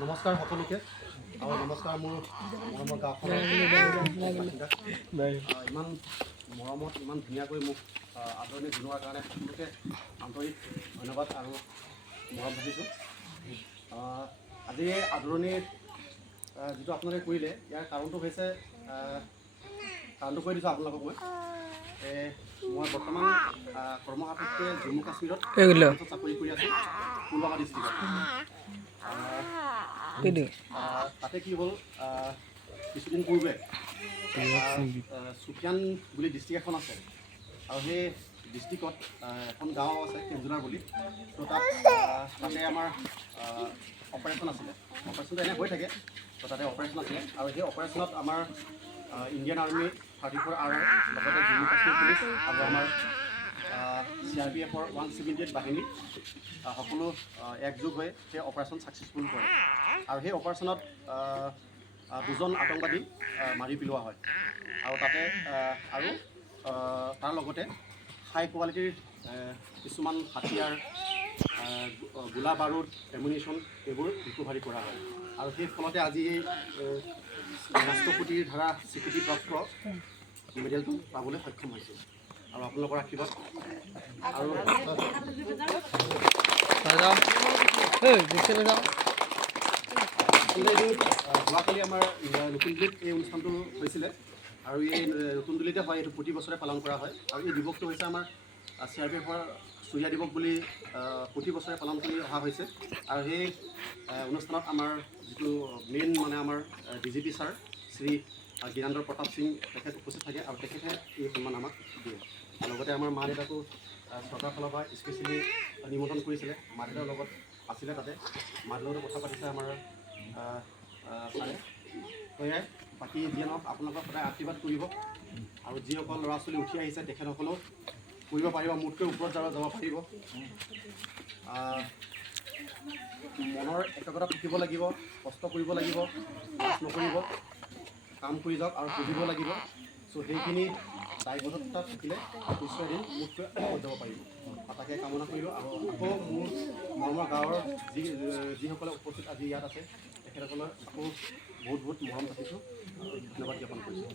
নমস্কাৰ সকলোকে আৰু নমস্কাৰ মোৰ মৰমৰ গাঁওখনৰ ইমান মৰমত ইমান ধুনীয়াকৈ মোক আদৰণি জনোৱাৰ কাৰণে সকলোকে আন্তৰিক ধন্যবাদ আৰু মৰম ভাবিছোঁ। আজি এই আদৰণিৰ যিটো আপোনালোকে কৰিলে ইয়াৰ কাৰণটো হৈছে কাৰণটো কৈ দিছোঁ আপোনালোকক মই বৰ্তমান কৰ্মক্ষেত্ৰতে জম্মু কাশ্মীৰত চাকৰি কৰি আছোঁ পুলৱামা ডিষ্ট্ৰিক্টত। তাতে কি হ'ল কিছুদিন পূৰ্বে চুফিয়ান বুলি ডিষ্ট্ৰিক্ট এখন আছে আৰু সেই ডিষ্ট্ৰিক্টত এখন গাঁও আছে কেঞ্জুলাৰ বুলি। ত' তাতে আমাৰ অপাৰেশ্যন আছিলে। অপাৰেশ্যনটো এনে হৈ থাকে। ত' তাতে অপাৰেশ্যন আছিলে আৰু সেই অপাৰেশ্যনত আমাৰ ইণ্ডিয়ান আৰ্মি 34 আৰ লগতে জম্মু কাশ্মীৰ পুলিচ আৰু আমাৰ CRPFৰ 178 বাহিনী সকলো একযোগ হৈ সেই অপাৰেশ্যন ছাকচেছফুল কৰে আৰু সেই অপাৰেশ্যনত 2জন আতংকবাদী মাৰি পেলোৱা হয় আৰু তাতে আৰু তাৰ লগতে হাই কোৱালিটিৰ কিছুমান হাতিয়াৰ গোলা বাৰুদ এমুনিশ্যন এইবোৰ ৰিকভাৰী কৰা হয় আৰু সেই ফলতে আজি এই ৰাষ্ট্ৰপতিৰ দ্বাৰা স্বীকৃতিপ্ৰাপ্ত মেডেলটো পাবলৈ সক্ষম হৈছোঁ আৰু আপোনালোকৰ আশীৰ্বাদ আৰু যোৱাকালি আমাৰ নতুন দিল্লীত এই অনুষ্ঠানটো হৈছিলে আৰু এই নতুন দিল্লীতে হয়। এইটো প্ৰতি বছৰে পালন কৰা হয় আৰু এই দিৱসটো হৈছে আমাৰ CRPFৰ চুৰীয়া দিৱস বুলি প্ৰতি বছৰে পালন কৰি অহা হৈছে আৰু সেই অনুষ্ঠানত আমাৰ যিটো মেইন মানে আমাৰ DGP ছাৰ শ্ৰী গিৰান্দৰ প্ৰতাপ সিং তেখেত উপস্থিত থাকে আৰু তেখেতে এই সন্মান আমাক দিয়ে। লগতে আমাৰ মা দেউতাকো চৰকাৰৰ ফালৰ পৰা স্পেচিয়েলি নিমন্ত্ৰণ কৰিছিলে। মা দেউতাৰ লগত আছিলে তাতে মা দেউতাৰ লগত কথা পাতিছে আমাৰ ছাৰে। সেয়াই বাকী যিয়ে নহওক আপোনালোকক সদায় আশীৰ্বাদ কৰিব আৰু যিসকল ল'ৰা ছোৱালী উঠি আহিছে তেখেতসকলেও কৰিব পাৰিব, মোতকৈ ওপৰত যাব পাৰিব। মনৰ একাগ্ৰতা থাকিব লাগিব, কষ্ট কৰিব লাগিব, লাজ নকৰিব, কাম কৰি যাওক আৰু পঢ়িব লাগিব। চ' সেইখিনি দায়বদ্ধতা থাকিলে নিশ্চয় এদিন মোতকৈ ওপৰত যাব পাৰিব আৰু তাকে কামনা কৰিলোঁ। আৰু আকৌ মোৰ মৰমৰ গাঁৱৰ যিসকলে উপস্থিত আজি ইয়াত আছে তেখেতসকলৰ আকৌ বহুত বহুত মৰম ৰাখিছোঁ আৰু ধন্যবাদ জ্ঞাপন কৰিছোঁ।